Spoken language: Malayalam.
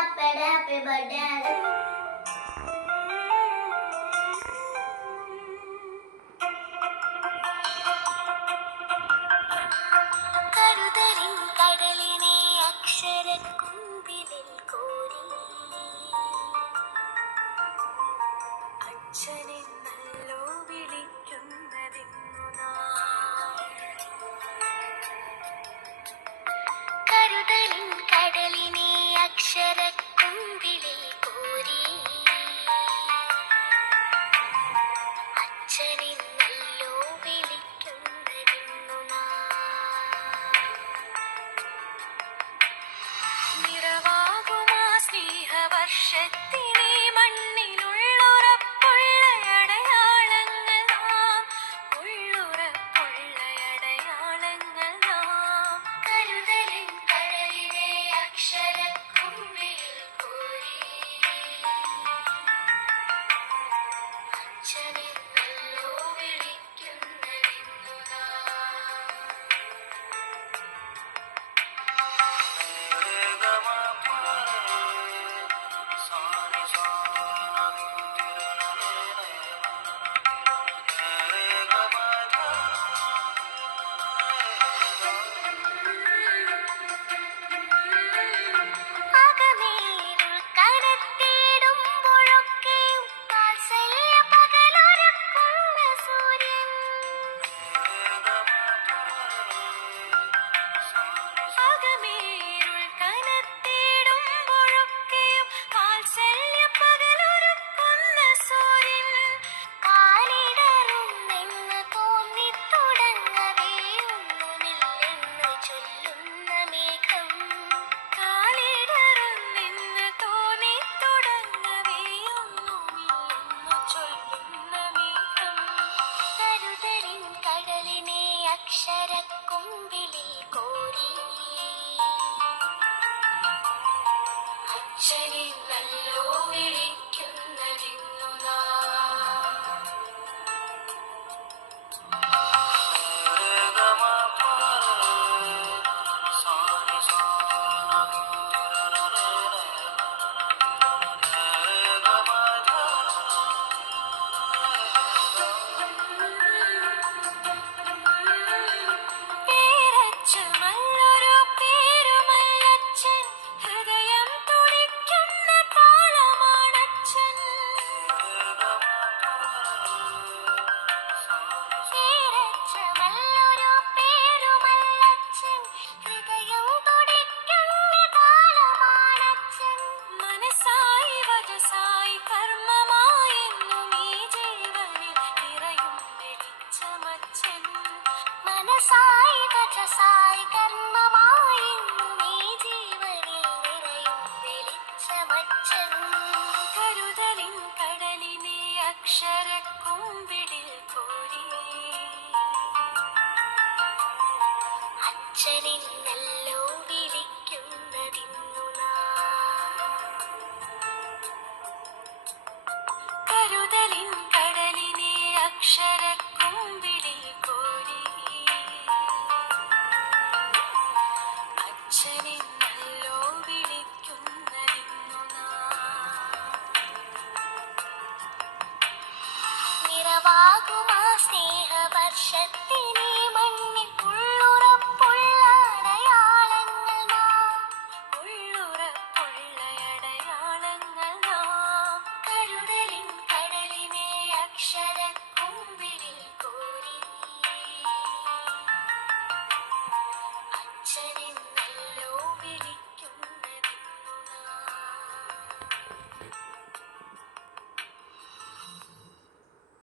അപ്പയുടെ ഹാപ്പി ബർത്ത്ഡേ ആണ്. കരുതലിൻ കടലിനെ അക്ഷരക്കുമ്പിലിൽ കോരി അച്ഛനെന്നല്ലോ വിളിക്കുന്നതെന്നു നാം. കരുതലിൻ കടലിനെ അക്ഷരക്കുമ്പിളിൽ കോരി അച്ഛനെന്നല്ലോ വിളിക്കുന്നതെന്നു നാം. നിറവാകുമാ സ്നേഹവർഷത്തിനെ മണ്ണിലുള്ളുറപ്പുള്ളയടയാളങ്ങൾ നാം, ഉള്ളുറപ്പുള്ളയടയാളങ്ങൾ നാം. കരുതലിൻ കടലിനെ അക്ഷരക്കുമ്പിളിൽ കോരി അച്ഛനെന്നല്ലോ വിളിക്കുന്നതെന്നു നാം. അകമേരുൾ കനത്തിടുമ്പോഴൊക്കെയും വാത്സല്യ പകലൊരുക്കുന്ന സൂര്യൻ. അകമേരുൾ കനത്തിടുമ്പോഴൊക്കെയും വാത്സല്യ പകലൊരുക്കുന്ന സൂര്യൻ. കാലിടറുന്നെന്ന് തോന്നിത്തുടങ്ങവേ ഒന്നുമില്ലെന്ന് ചൊല്ലുന്ന മേഘം. കാലിടറുന്നെന്ന് തോന്നിത്തുടങ്ങവേ ഒന്നുമില്ലെന്ന് ചൊല്ലുന്ന മേഘം. കരുതലിൻ കടലിനെ അക്ഷരക്കുമ്പിളിൽ കോരി അച്ഛനെന്നല്ലോ വിളിക്കുന്നതെന്നു നാം. പേരച്ചമല്ലൊരു പേരുമല്ലച്ഛൻ, ഹൃദയം തുടിക്കുന്ന താളമാണച്ഛൻ. പേരച്ചമല്ലൊരു പേരുമല്ലച്ഛൻ, ഹൃദയം തുടിക്കുന്ന താളമാണച്ഛൻ. മനസ്സായി വജസായി കർമ്മമായെന്നും ഈ ജീവനിൽ നിറയും വെളിച്ചമച്ഛൻ. മനസ്സായി വജസായി കർമ്മമായെന്നും ഈ ജീവനിൽ നിറയും വെളിച്ചമച്ഛൻ. കരുതലിൻ കടലിനെ അക്ഷരക്കുമ്പിളിൽ കോരി അച്ഛനെന്നല്ലോ വിളിക്കുന്നതിന്നു നാം. കരുതലിൻ കടലിനെ അക്ഷരക്കുമ്പിളിൽ കോരി അച്ഛനെന്നല്ലോ വിളിക്കുന്നതിന്നു നാം. നിറവാകുമാ സ്നേഹവർഷത്തിൽ